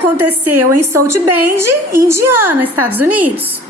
aconteceu em South Bend, Indiana, Estados Unidos.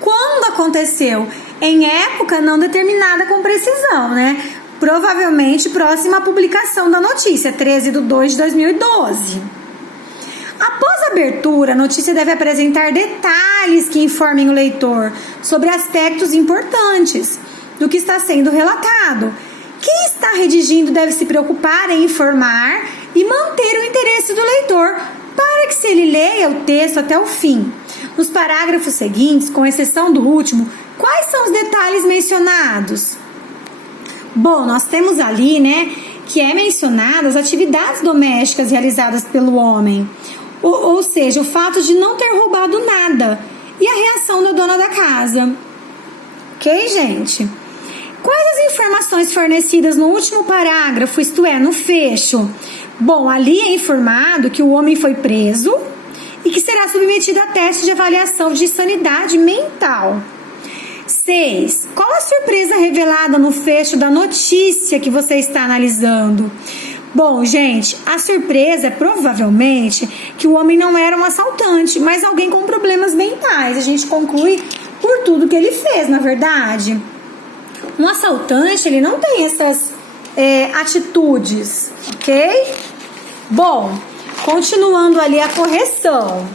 Quando aconteceu? Em época não determinada com precisão, né? Provavelmente próxima à publicação da notícia, 13/2/2012. Após a abertura, a notícia deve apresentar detalhes que informem o leitor sobre aspectos importantes do que está sendo relatado. Quem está redigindo deve se preocupar em informar e manter o interesse do leitor para que ele leia o texto até o fim. Nos parágrafos seguintes, com exceção do último, quais são os detalhes mencionados? Bom, nós temos ali, né, que é mencionado as atividades domésticas realizadas pelo homem, ou seja, o fato de não ter roubado nada e a reação da dona da casa. Ok, gente? Quais as informações fornecidas no último parágrafo, isto é, no fecho? Bom, ali é informado que o homem foi preso e que será submetido a teste de avaliação de sanidade mental. 6. Qual a surpresa revelada no fecho da notícia que você está analisando? Bom, gente, a surpresa é provavelmente que o homem não era um assaltante, mas alguém com problemas mentais. A gente conclui por tudo que ele fez, na verdade. Um assaltante, ele não tem essas atitudes, ok? Bom, continuando ali a correção.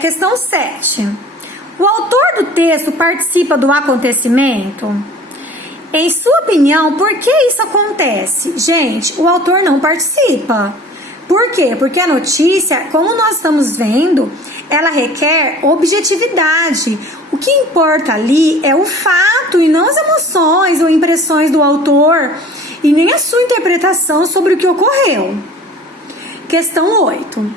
Questão 7. O autor do texto participa do acontecimento? Em sua opinião, por que isso acontece? Gente, o autor não participa. Por quê? Porque a notícia, como nós estamos vendo, ela requer objetividade. O que importa ali é o fato e não as emoções ou impressões do autor e nem a sua interpretação sobre o que ocorreu. Questão 8.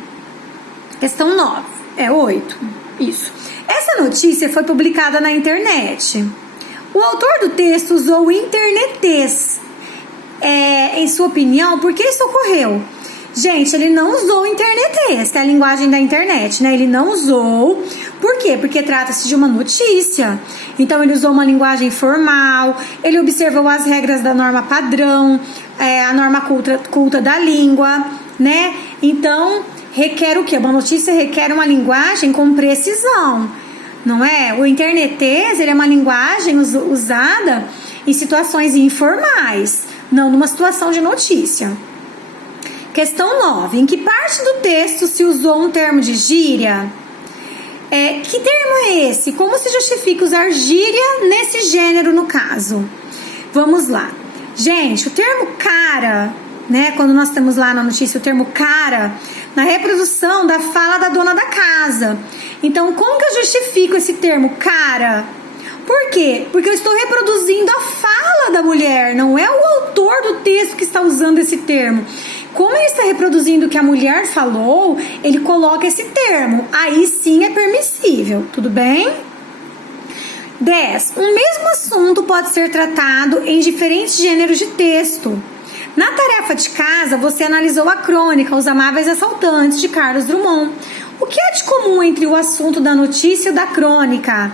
Questão 9. 8. Isso. Essa notícia foi publicada na internet. O autor do texto usou o internetês. Em sua opinião, por que isso ocorreu? Gente, ele não usou o internetês, que é a linguagem da internet, né? Ele não usou. Por quê? Porque trata-se de uma notícia. Então, ele usou uma linguagem formal, ele observou as regras da norma padrão, a norma culta da língua, né? Então, requer o quê? Uma notícia requer uma linguagem com precisão, não é? O internetês, ele é uma linguagem usada em situações informais, não numa situação de notícia. Questão 9. Em que parte do texto se usou um termo de gíria? Que termo é esse? Como se justifica usar gíria nesse gênero, no caso? Vamos lá. Gente, o termo cara, né? Quando nós temos lá na notícia o termo cara, na reprodução da fala da dona da casa. Então, como que eu justifico esse termo cara? Por quê? Porque eu estou reproduzindo a fala da mulher, não é o autor do texto que está usando esse termo. Como ele está reproduzindo o que a mulher falou, ele coloca esse termo. Aí sim é permissível, tudo bem? 10. Um mesmo assunto pode ser tratado em diferentes gêneros de texto. Na tarefa de casa, você analisou a crônica Os Amáveis Assaltantes, de Carlos Drummond. O que há de comum entre o assunto da notícia e da crônica?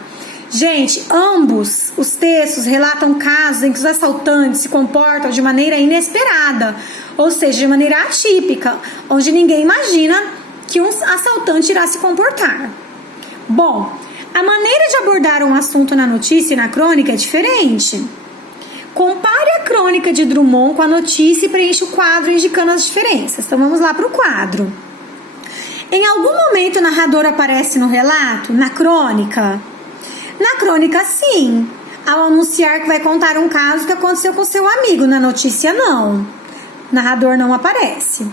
Gente, ambos os textos relatam casos em que os assaltantes se comportam de maneira inesperada, ou seja, de maneira atípica, onde ninguém imagina que um assaltante irá se comportar. Bom, a maneira de abordar um assunto na notícia e na crônica é diferente. Compare a crônica de Drummond com a notícia e preencha o quadro indicando as diferenças. Então vamos lá para o quadro. Em algum momento o narrador aparece no relato, na crônica? Na crônica, sim, ao anunciar que vai contar um caso que aconteceu com seu amigo. Na notícia, não. O narrador não aparece.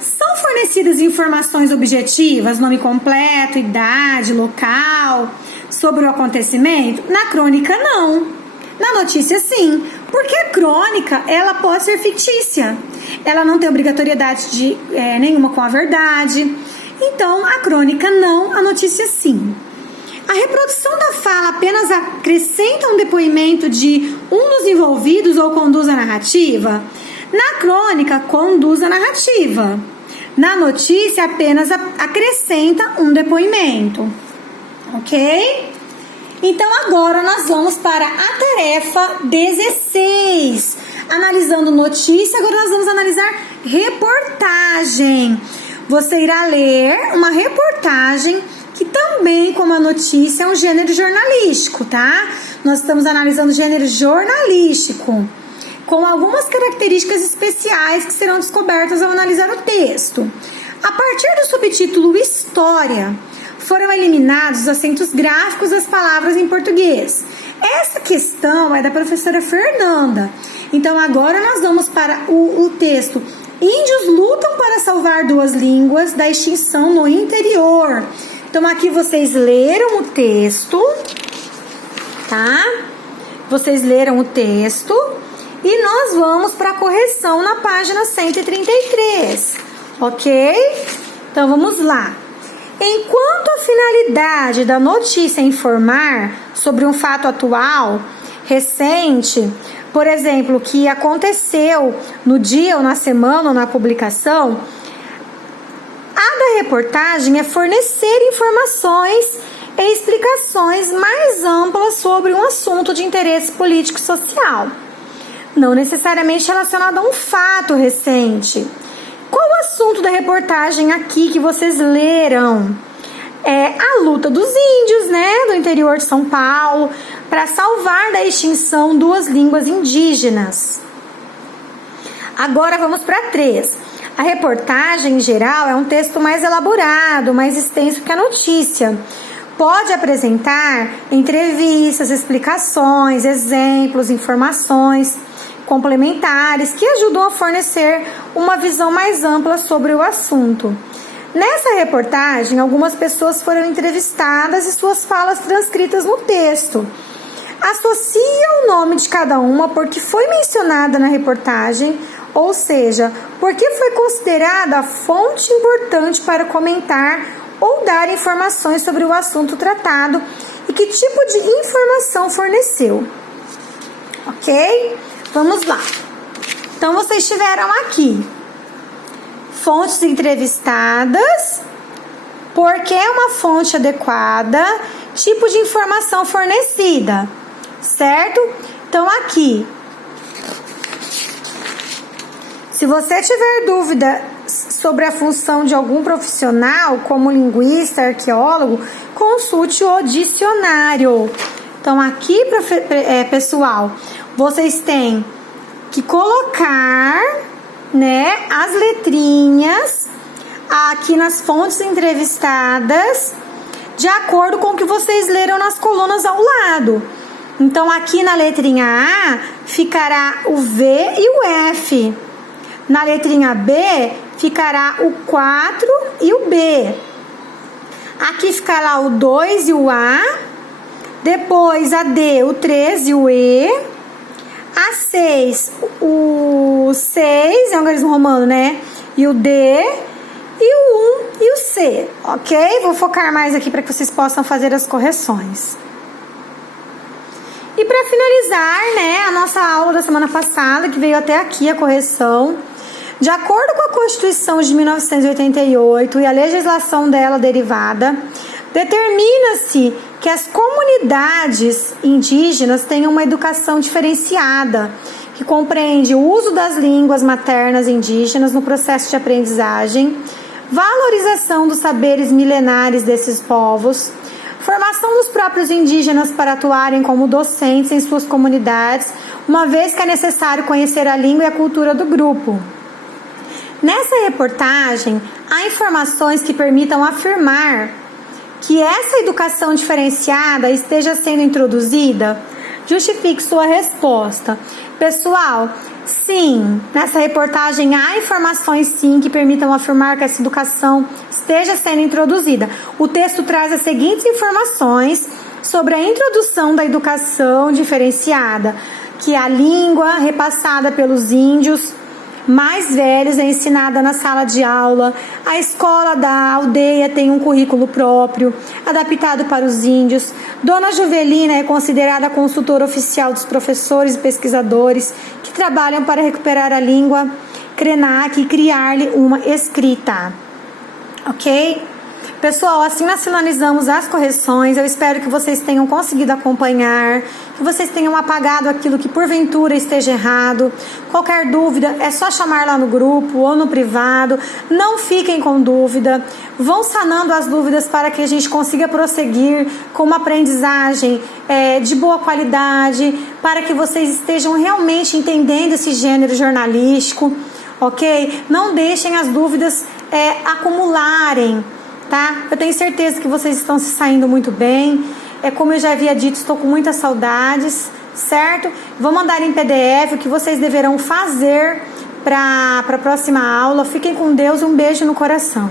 São fornecidas informações objetivas, nome completo, idade, local, sobre o acontecimento? Na crônica, não. Na notícia, sim, porque a crônica, ela pode ser fictícia. Ela não tem obrigatoriedade nenhuma com a verdade. Então, a crônica não, a notícia sim. A reprodução da fala apenas acrescenta um depoimento de um dos envolvidos ou conduz a narrativa? Na crônica, conduz a narrativa. Na notícia, apenas acrescenta um depoimento. Ok? Então, agora nós vamos para a tarefa 16. analisando notícia, agora nós vamos analisar reportagem. Você irá ler uma reportagem que também, como a notícia, é um gênero jornalístico, tá? Nós estamos analisando o gênero jornalístico, com algumas características especiais que serão descobertas ao analisar o texto. A partir do subtítulo História, foram eliminados os acentos gráficos das palavras em português. Essa questão é da professora Fernanda. Então, agora nós vamos para o texto. Índios lutam para salvar duas línguas da extinção no interior. Então, aqui vocês leram o texto, tá? Vocês leram o texto e nós vamos para a correção na página 133, ok? Então, vamos lá. Enquanto a finalidade da notícia é informar sobre um fato atual, recente, por exemplo, que aconteceu no dia ou na semana ou na publicação, a da reportagem é fornecer informações e explicações mais amplas sobre um assunto de interesse político e social, não necessariamente relacionado a um fato recente. Qual o assunto da reportagem aqui que vocês leram? É a luta dos índios, né, do interior de São Paulo, para salvar da extinção duas línguas indígenas. Agora vamos para 3. A reportagem, em geral, é um texto mais elaborado, mais extenso que a notícia. Pode apresentar entrevistas, explicações, exemplos, informações complementares que ajudam a fornecer uma visão mais ampla sobre o assunto. Nessa reportagem, algumas pessoas foram entrevistadas e suas falas transcritas no texto. Associa o nome de cada uma porque foi mencionada na reportagem, ou seja, porque foi considerada fonte importante para comentar ou dar informações sobre o assunto tratado e que tipo de informação forneceu. Ok? Vamos lá. Então, vocês tiveram aqui fontes entrevistadas, porque é uma fonte adequada, tipo de informação fornecida, certo? Então, aqui, se você tiver dúvida sobre a função de algum profissional, como linguista, arqueólogo, consulte o dicionário. Então, aqui, pessoal, vocês têm que colocar, né, as letrinhas aqui nas fontes entrevistadas de acordo com o que vocês leram nas colunas ao lado. Então, aqui na letrinha A ficará o V e o F. Na letrinha B ficará o 4 e o B. Aqui ficará o 2 e o A. Depois a D, o 3 e o E. A 6, o 6, é um organismo romano, né? E o D, e o 1 e o C, ok? Vou focar mais aqui para que vocês possam fazer as correções. E para finalizar, né, a nossa aula da semana passada, que veio até aqui a correção, de acordo com a Constituição de 1988 e a legislação dela derivada, determina-se que as comunidades indígenas tenham uma educação diferenciada, que compreende o uso das línguas maternas indígenas no processo de aprendizagem, valorização dos saberes milenares desses povos, formação dos próprios indígenas para atuarem como docentes em suas comunidades, uma vez que é necessário conhecer a língua e a cultura do grupo. Nessa reportagem, há informações que permitam afirmar que essa educação diferenciada esteja sendo introduzida? Justifique sua resposta. Pessoal, sim, nessa reportagem há informações sim que permitam afirmar que essa educação esteja sendo introduzida. O texto traz as seguintes informações sobre a introdução da educação diferenciada, que é a língua repassada pelos índios mais velhos é ensinada na sala de aula, a escola da aldeia tem um currículo próprio, adaptado para os índios. Dona Juvelina é considerada consultora oficial dos professores e pesquisadores que trabalham para recuperar a língua Krenak e criar-lhe uma escrita. Ok? Pessoal, assim nós finalizamos as correções. Eu espero que vocês tenham conseguido acompanhar, que vocês tenham apagado aquilo que porventura esteja errado. Qualquer dúvida é só chamar lá no grupo ou no privado. Não fiquem com dúvida. Vão sanando as dúvidas para que a gente consiga prosseguir com uma aprendizagem de boa qualidade, para que vocês estejam realmente entendendo esse gênero jornalístico, ok? Não deixem as dúvidas acumularem, tá? Eu tenho certeza que vocês estão se saindo muito bem. Como eu já havia dito, estou com muitas saudades, certo? Vou mandar em PDF o que vocês deverão fazer para a próxima aula. Fiquem com Deus, um beijo no coração.